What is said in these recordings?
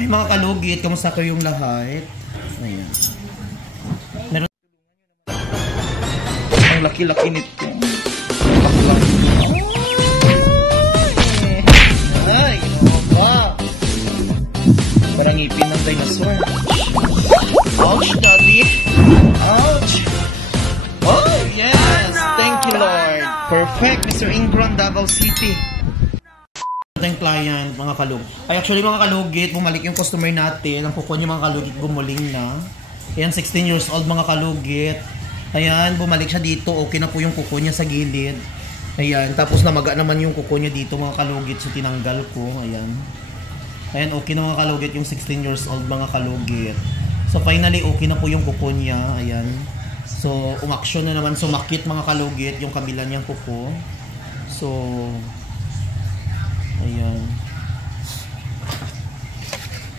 Ay mga kalugit, kamusta kayong lahat? Ayan. Meron ang laki-laki nito. Ay, ba? Parang ngipin ng dinosaur. Ouch, daddy. Ouch. Oh, yes. Thank you, Lord. Perfect, Mr. Ingram, Davao City. Yung client, mga kalug. Ay, actually, mga kalugit, bumalik yung customer natin. Ang kuko niya, mga kalugit, gumuling na. Ayan, 16 years old, mga kalugit. Ayan, bumalik siya dito. Okay na po yung kuko niya sa gilid. Ayan, tapos namaga naman yung kuko niya dito, mga kalugit. So, tinanggal ko. Ayan. Ayan, okay na mga kalugit yung 16 years old, mga kalugit. So, finally, okay na po yung kuko niya. Ayan. So, umaksyon na naman. Sumakit, mga kalugit, yung kabila niyang kuko. So, ayan.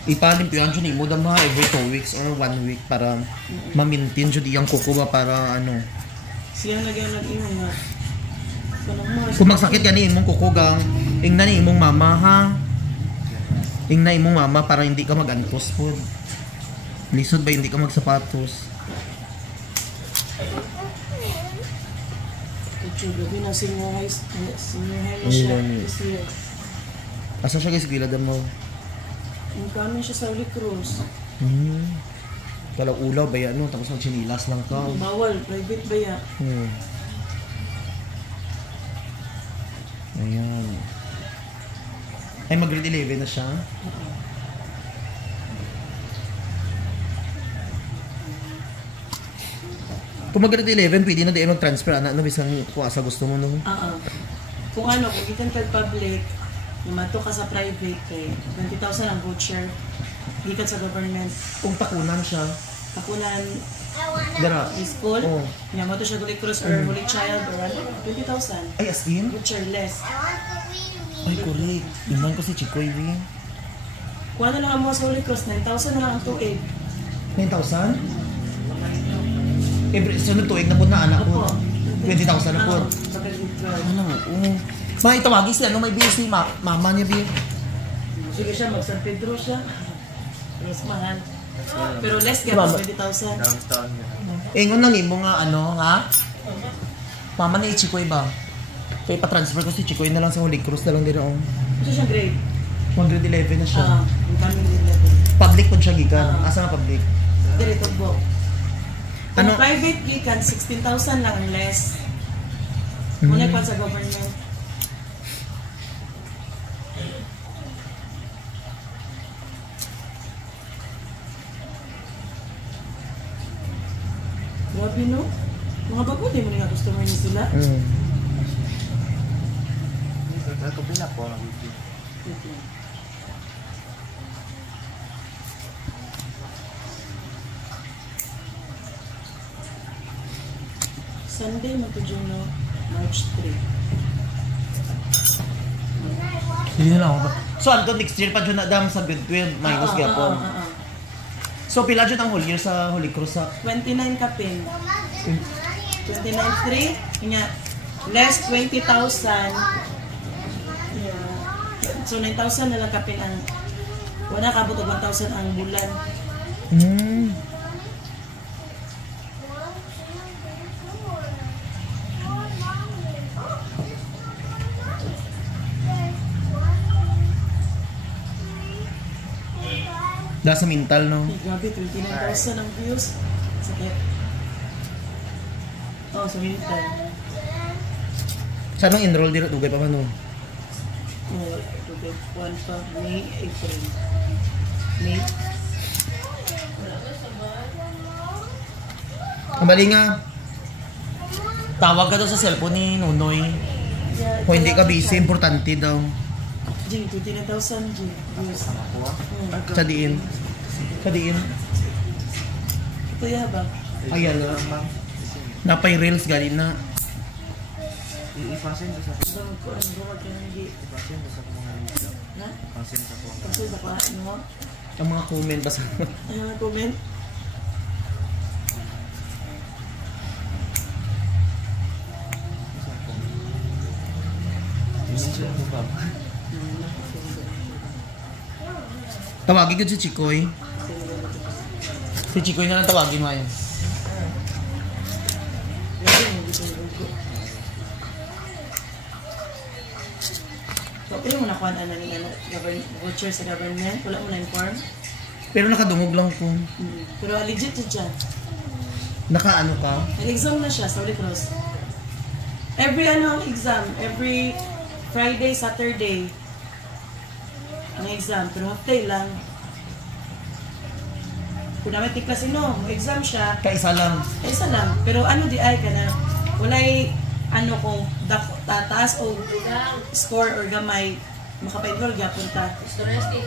Ipalimpihan siya ni mo dama every 2 weeks or 1 week para ma-maintain siya diyang kuko ba para ano. Siya nag-imo nga. Kung magsakit ka ni imong kuko gang, ingna ni imong mama ha. Ingna imong mama para hindi ka mag-antos po. Lisod ba hindi ka magsapatos? Gabi na senior high siya. Asa siya guys, gila mo? Yung kami siya sa Holy Cross. Kala ulaw ba yan, no? Tapos mag-chinilas lang ka. Bawal, private ba yan? Ayan. Ay, mag-grade 11 na siya? Kung mag-grade 11, pwede na din mag-transfer. Ano, bisang kung asa gusto mo, no? Kung ano, kung ikan ka public, lumato ka sa private, kay 20,000 ang voucher. Ikan sa government. Kung takunan siya? Takunan, Dara? school, yamato siya Holy Cross or Holy Child or ano, 20,000. Ay, as in? Voucher less. Ay, correct. Iman ko si Chikoy, Ving. Kung ano lang mo sa Holy Cross, 9,000 na lang ang tuig. 9,000? Every sunod tuig na po na anak ko. 20,000 na po. Ano nga? Mga itawagin sila, may bilis ni mama niya, Ving. Sige siya, mag-San Pedro siya. Mas mahal. Pero less ka, 20,000. Ingon na ni mo nga, ano, ha? Mama ni Chikoy ba? Kaya pa-transfer ko si Chikoy na lang sa Holy Cross na lang din ako. Ito siya grade? Grade 11 na siya. Yung kami grade 11. Public po siya gikan. Asa nga public? Dito po. Kung Ano? private gikan, 16,000 lang ang less. Muna pa sa government. Grabe no? Mga bago din mo nga customer niya sila. Ito po lang. Sunday, Magtujuno, March 3. Hindi na lang ako ba? So, Anton, next year pa dyan na dam sa grade 12. Minus kaya po. So, pila dyan ang whole year sa Holy Cross sa? 29 kapin. 29.3. Kanya, less 20,000. So, 9,000 na lang kapin ang wala kabot o 1,000 ang bulan. Dahil sa mental, no? Grabe, 29,000 ang views. Sakit. Oh, sa mental. Saan ang enroll dito? Tugay pa man, no? One pa, May, April. May. Kamali nga. Tawag ka daw sa cellphone ni Nunoy. Kung hindi ka busy, importante daw. Jing, 29,000 Jing. Views. Kadiin. Kadiin. Ito ya ba? Ayan na. Napay reels galing na. Ipasin ko sa Ang ko ang buwag ka hindi. ipasin ko sa mga rinsa. Ha? Ipasin sa mga Kasi sa pa, ano? Ang mga comment basta. Ano nga comment? Ipasin ko ba? Tawagin ko si Chikoy. Si Chikoy na lang tawagin mo yun. So, pero mo nakuha na ng voucher sa government, wala mo na-inform. Pero nakadungog lang po. Pero legit siya. Naka-ano ka? Nag-exam na siya sa Holy Cross. Every exam, every Friday, Saturday, ang exam, pero half day lang. Kung naman tiklas exam siya, Kaisa lang. isa lang. Pero di ay ka na, walay kung tataas o score or gamay, makapag-enroll gapon ta.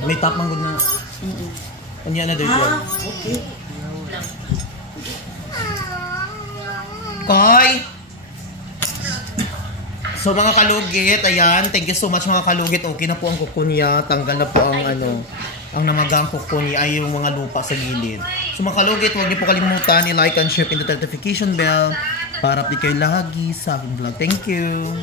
May top man good na. Anya na dito. Okay. Koy! So mga kalugit, ayan, thank you so much mga kalugit. Okay na po ang kuko niya. Tanggal na po ang ang namagang kuko niya ay yung mga lupa sa gilid. So mga kalugit, huwag niyo po kalimutan i-like and share, pin the notification bell para update kayo lagi sa aking vlog. Thank you!